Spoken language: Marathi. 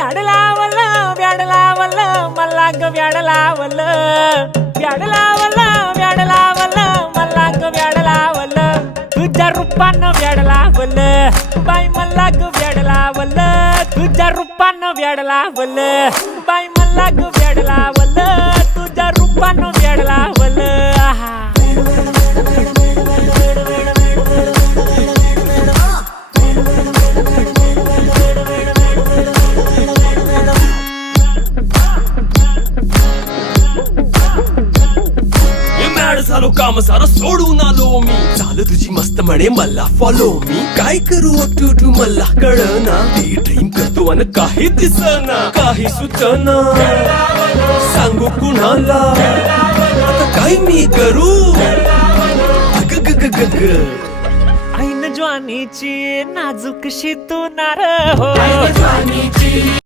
व्याड लावलं व्याड लावलं मला ग व्याड लावलं व्याड लावलं व्याड लावलं मला ग व्याड लावलं तुझ्या रूपानं व्याड लावलं बाई मला ग व्याड लावलं तुझ्या रूपानं व्याड लावलं बाई मला ग व्याड लावलं तुझ्या रूपानं व्याड लावलं आहा झालो काम सारा सोडून आलो मी झालं तुझी मस्त म्हणे मला फॉलो मी काय करू टू मला कळना ती ड्रीम करतो आणि काही दिसना काही सुचना सांगू कुणाला आता काय मी करू अग ग ग ग ग ऐन ज्वानीची नाजूक शी तू नार हो